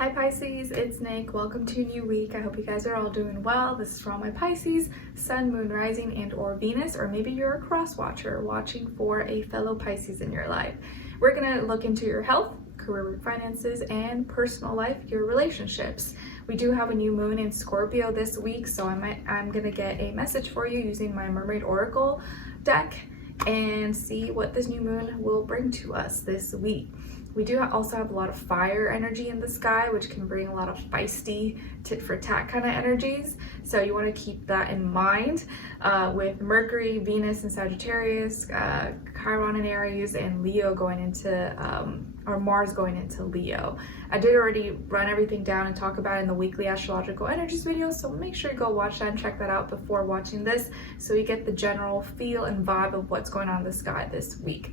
Hi Pisces, it's Nick. Welcome to a new week. I hope you guys are all doing well. This is for all my Pisces, Sun, Moon, Rising, and or Venus, or maybe you're a cross watcher watching for a fellow Pisces in your life. We're gonna look into your health, career, finances, and personal life, your relationships. We do have a new moon in Scorpio this week, so I'm gonna get a message for you using my Mermaid Oracle deck and see what this new moon will bring to us this week. We do also have a lot of fire energy in the sky, which can bring a lot of feisty tit for tat kind of energies. So you want to keep that in mind with Mercury, Venus, and Sagittarius, Chiron in Aries, and Leo going into, or Mars going into Leo. I did already run everything down and talk about it in the weekly astrological energies video, so make sure you go watch that and check that out before watching this so you get the general feel and vibe of what's going on in the sky this week.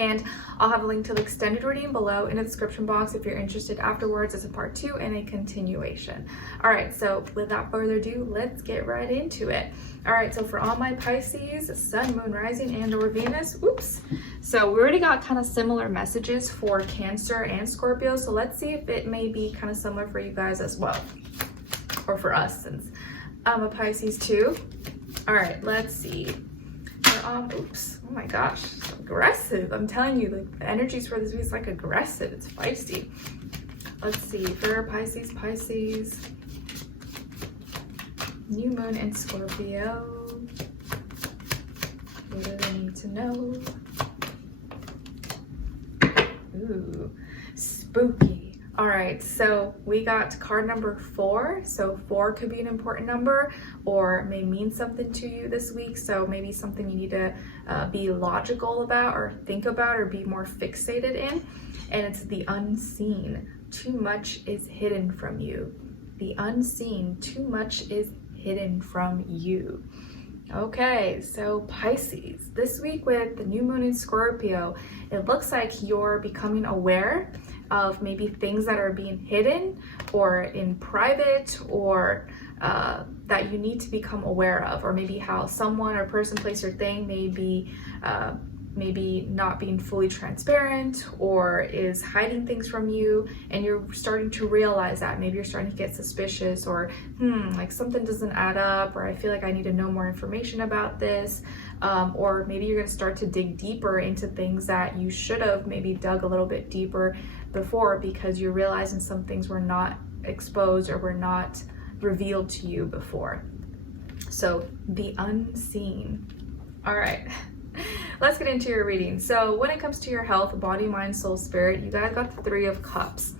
And I'll have a link to the extended reading below in the description box if you're interested afterwards as a part 2 and a continuation. All right, so without further ado, let's get right into it. All right, so for all my Pisces, Sun, Moon, Rising, and or Venus, so we already got kind of similar messages for Cancer and Scorpio, so let's see if it may be kind of similar for you guys as well, or for us since I'm a Pisces too. All right, let's see. Oh my gosh, so aggressive. I'm telling you, like the energies for this week is like aggressive. It's feisty. Let's see, for Pisces, new moon in Scorpio. What do they need to know? Ooh, spooky. All right, so we got card number 4. So 4 could be an important number or may mean something to you this week. So maybe something you need to be logical about or think about or be more fixated in. And it's the unseen. Too much is hidden from you. The unseen, too much is hidden from you. Okay, so Pisces, this week with the new moon in Scorpio, it looks like you're becoming aware of maybe things that are being hidden or in private or that you need to become aware of, or maybe how someone or person, place, or thing may be maybe not being fully transparent or is hiding things from you, and you're starting to realize that. Maybe you're starting to get suspicious or like something doesn't add up, or I feel like I need to know more information about this, or maybe you're going to start to dig deeper into things that you should have maybe dug a little bit deeper before because you're realizing some things were not exposed or were not revealed to you before. So the unseen. All right. Let's get into your reading. So when it comes to your health, body, mind, soul, spirit, you guys got the 3 of Cups.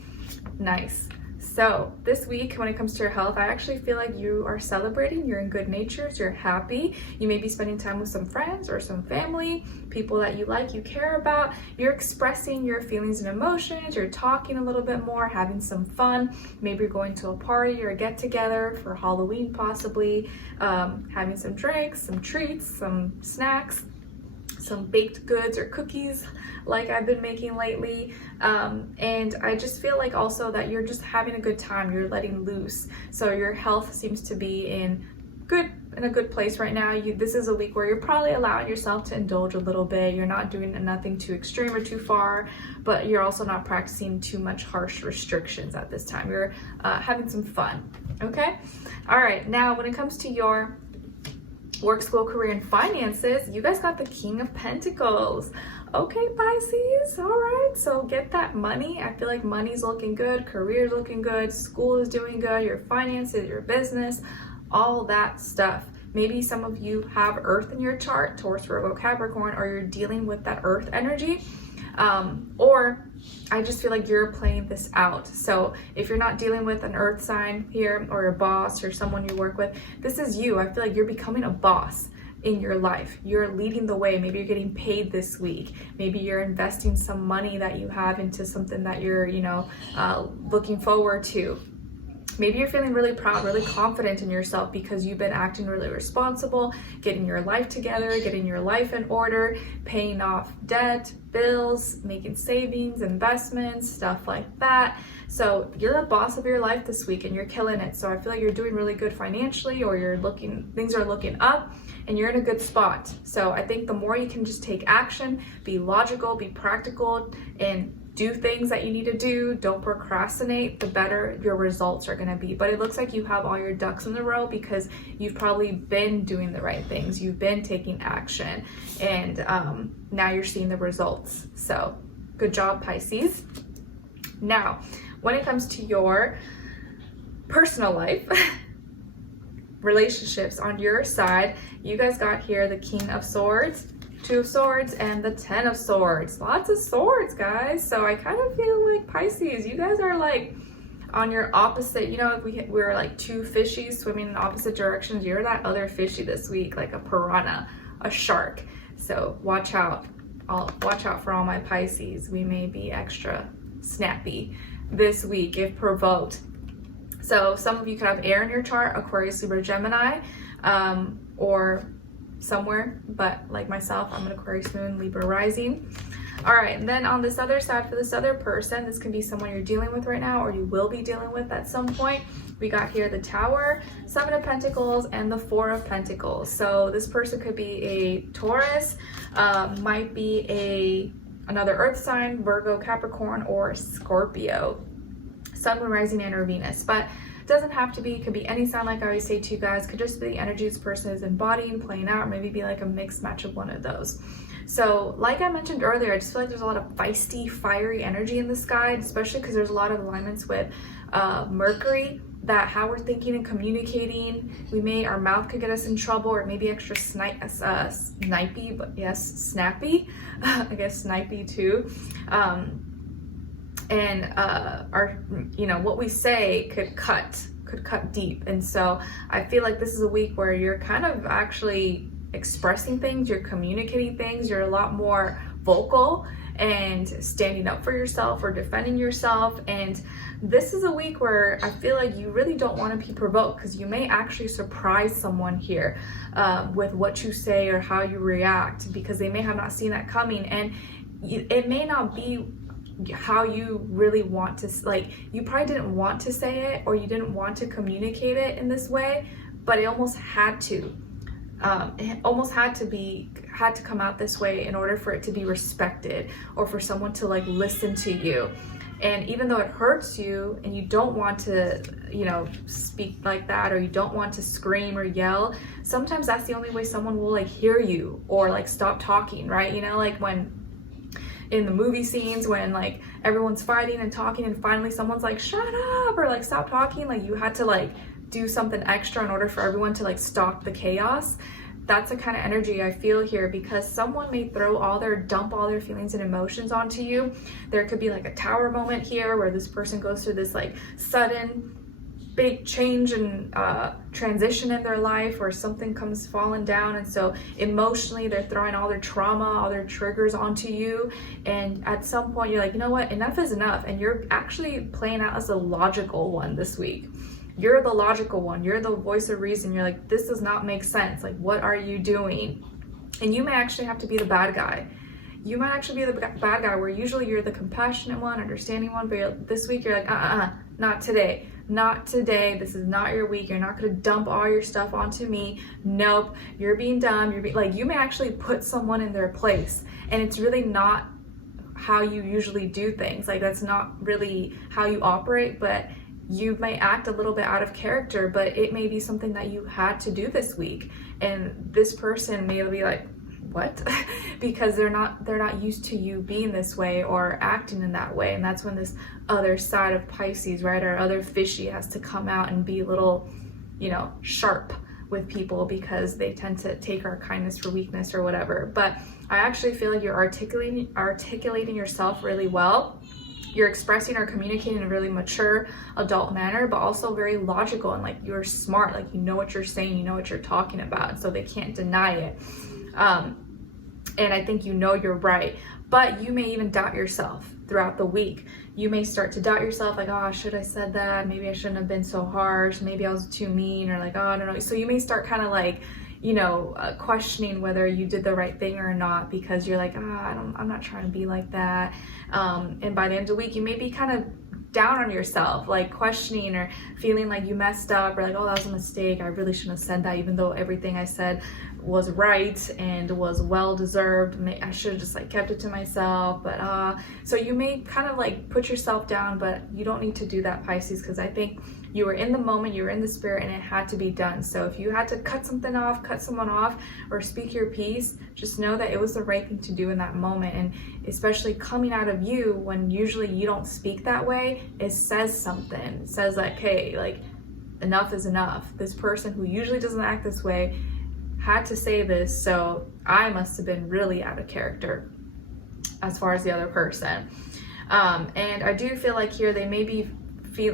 Nice. So this week, when it comes to your health, I actually feel like you are celebrating, you're in good natures, you're happy. You may be spending time with some friends or some family, people that you like, you care about. You're expressing your feelings and emotions, you're talking a little bit more, having some fun. Maybe you're going to a party or a get together for Halloween possibly, having some drinks, some treats, some snacks, some baked goods or cookies like I've been making lately, and I just feel like also that you're just having a good time, you're letting loose. So your health seems to be in a good place right now. This is a week where you're probably allowing yourself to indulge a little bit. You're not doing nothing too extreme or too far, but you're also not practicing too much harsh restrictions at this time. You're having some fun. Okay, all right, now when it comes to your work, school, career, and finances, you guys got the King of Pentacles. Okay, Pisces, all right, so get that money. I feel like money's looking good, career's looking good, school is doing good, your finances, your business, all that stuff. Maybe some of you have Earth in your chart, Taurus, Virgo, Capricorn, or you're dealing with that Earth energy, or I just feel like you're playing this out. So if you're not dealing with an earth sign here or a boss or someone you work with, this is you. I feel like you're becoming a boss in your life. You're leading the way. Maybe you're getting paid this week. Maybe you're investing some money that you have into something that you're, looking forward to. Maybe you're feeling really proud, really confident in yourself because you've been acting really responsible, getting your life together, getting your life in order, paying off debt, bills, making savings, investments, stuff like that. So you're the boss of your life this week and you're killing it. So I feel like you're doing really good financially, or things are looking up and you're in a good spot. So I think the more you can just take action, be logical, be practical, and do things that you need to do, don't procrastinate, the better your results are going to be. But it looks like you have all your ducks in a row because you've probably been doing the right things. You've been taking action, and now you're seeing the results. So good job, Pisces. Now, when it comes to your personal life, relationships on your side, you guys got here the King of Swords, Two of Swords, and the Ten of Swords. Lots of swords, guys. So I kind of feel like Pisces, you guys are like on your opposite, you know, if we're like two fishies swimming in opposite directions, you're that other fishy this week, like a piranha, a shark. So watch out. Watch out for all my Pisces. We may be extra snappy this week if provoked. So some of you could have air in your chart, Aquarius, Libra, Gemini, or somewhere, but like myself, I'm an Aquarius moon, Libra rising. All right, and then on this other side, for this other person, this can be someone you're dealing with right now, or you will be dealing with at some point. We got here the Tower, Seven of Pentacles, and the Four of Pentacles. So this person could be a Taurus, might be another Earth sign, Virgo, Capricorn, or Scorpio. Sun, Moon, Rising, and or Venus, but it doesn't have to be. It could be any sign, like I always say to you guys. Could just be the energy this person is embodying, playing out, or maybe be like a mixed match of one of those. So like I mentioned earlier, I just feel like there's a lot of feisty, fiery energy in the sky, especially because there's a lot of alignments with Mercury, that how we're thinking and communicating, our mouth could get us in trouble, or maybe extra snipey, but yes, snappy, I guess snipey too. And what we say could cut deep. And so I feel like this is a week where you're kind of actually expressing things, you're communicating things, you're a lot more vocal and standing up for yourself or defending yourself. And this is a week where I feel like you really don't want to be provoked, because you may actually surprise someone here with what you say or how you react, because they may have not seen that coming, and it may not be how you really want to, like, you probably didn't want to say it, or you didn't want to communicate it in this way, but it almost had to. It almost had to come out this way in order for it to be respected, or for someone to like listen to you. And even though it hurts you and you don't want to, speak like that, or you don't want to scream or yell, sometimes that's the only way someone will like hear you or like stop talking, right? Like when in the movie scenes when like everyone's fighting and talking, and finally someone's like, shut up, or like stop talking, like you had to like do something extra in order for everyone to like stop the chaos. That's the kind of energy I feel here, because someone may dump all their feelings and emotions onto you. There could be like a Tower moment here where this person goes through this like sudden big change and transition in their life, or something comes falling down, and so emotionally they're throwing all their trauma, all their triggers onto you. And at some point you're like, you know what, enough is enough, and you're actually playing out as a logical one this week. You're the logical one, you're the voice of reason. You're like, this does not make sense, like what are you doing? And you may actually have to be the bad guy. You might actually be the bad guy, where usually you're the compassionate one, understanding one, but this week you're like, not today. Not today. This is not your week. You're not going to dump all your stuff onto me. Nope. You're being dumb. You may actually put someone in their place, and it's really not how you usually do things. Like that's not really how you operate, but you may act a little bit out of character, but it may be something that you had to do this week. And this person may be like, what? Because they're not used to you being this way or acting in that way. And that's when this other side of Pisces, right, our other fishy, has to come out and be a little, sharp with people, because they tend to take our kindness for weakness or whatever. But I actually feel like you're articulating yourself really well. You're expressing or communicating in a really mature adult manner, but also very logical, and like you're smart, like you know what you're saying, you know what you're talking about, so they can't deny it. And I think you're right, but you may even doubt yourself throughout the week. You may start to doubt yourself, like, oh, should I said that? Maybe I shouldn't have been so harsh. Maybe I was too mean, or like, oh, I don't know. So you may start kind of like, questioning whether you did the right thing or not, because you're like, I'm not trying to be like that. And by the end of the week, you may be kind of down on yourself, like questioning or feeling like you messed up, or like, oh, that was a mistake. I really shouldn't have said that, even though everything I said was right and was well deserved. I should have just like kept it to myself, but so you may kind of like put yourself down, but you don't need to do that, Pisces, because I think you were in the moment, you were in the spirit, and it had to be done. So if you had to cut something off, cut someone off, or speak your piece, just know that it was the right thing to do in that moment. And especially coming out of you, when usually you don't speak that way, it says something. It says like, hey, like, enough is enough. This person who usually doesn't act this way had to say this, so I must have been really out of character as far as the other person. And I do feel like here they may be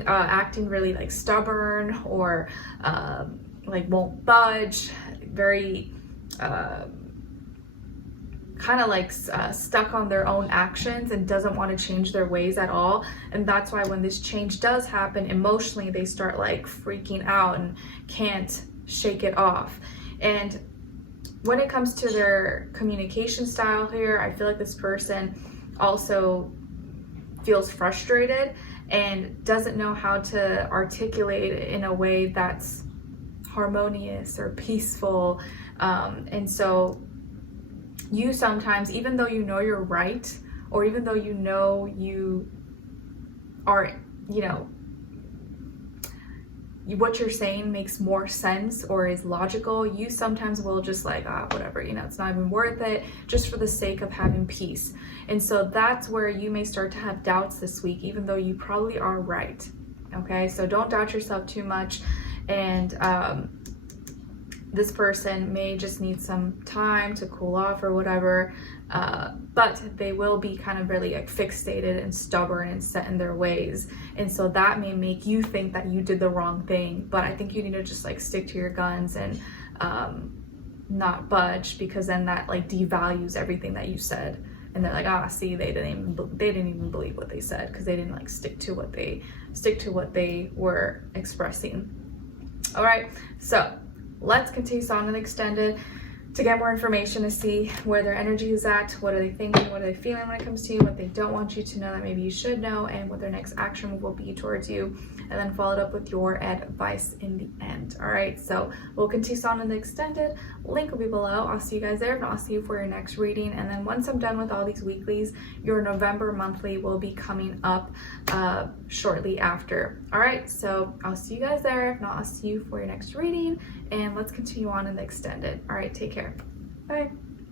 acting really like stubborn, or like won't budge, very kind of like stuck on their own actions and doesn't want to change their ways at all. And that's why when this change does happen emotionally, they start like freaking out and can't shake it off. And when it comes to their communication style here, I feel like this person also feels frustrated and doesn't know how to articulate it in a way that's harmonious or peaceful. And so you sometimes, even though you know you're right, or even though you know you are, you know, what you're saying makes more sense or is logical, you sometimes will just like, whatever, you know, it's not even worth it, just for the sake of having peace. And so that's where you may start to have doubts this week, even though you probably are right. Okay, so don't doubt yourself too much. And this person may just need some time to cool off or whatever, but they will be kind of really like fixated and stubborn and set in their ways. And so that may make you think that you did the wrong thing, but I think you need to just like stick to your guns and not budge, because then that like devalues everything that you said. And they're like, see, they didn't even believe what they said, because they didn't like stick to what they were expressing. All right, so let's continue on and extended to get more information, to see where their energy is at, what are they thinking, what are they feeling when it comes to you, what they don't want you to know that maybe you should know, and what their next action move will be towards you, and then followed up with your advice in the end. All right, so we'll continue on in the extended. Link will be below. I'll see you guys there, and I'll see you for your next reading. And then once I'm done with all these weeklies, your November monthly will be coming up shortly after. All right, so I'll see you guys there. If not, I'll see you for your next reading, and let's continue on in the extended. All right, take care. Bye.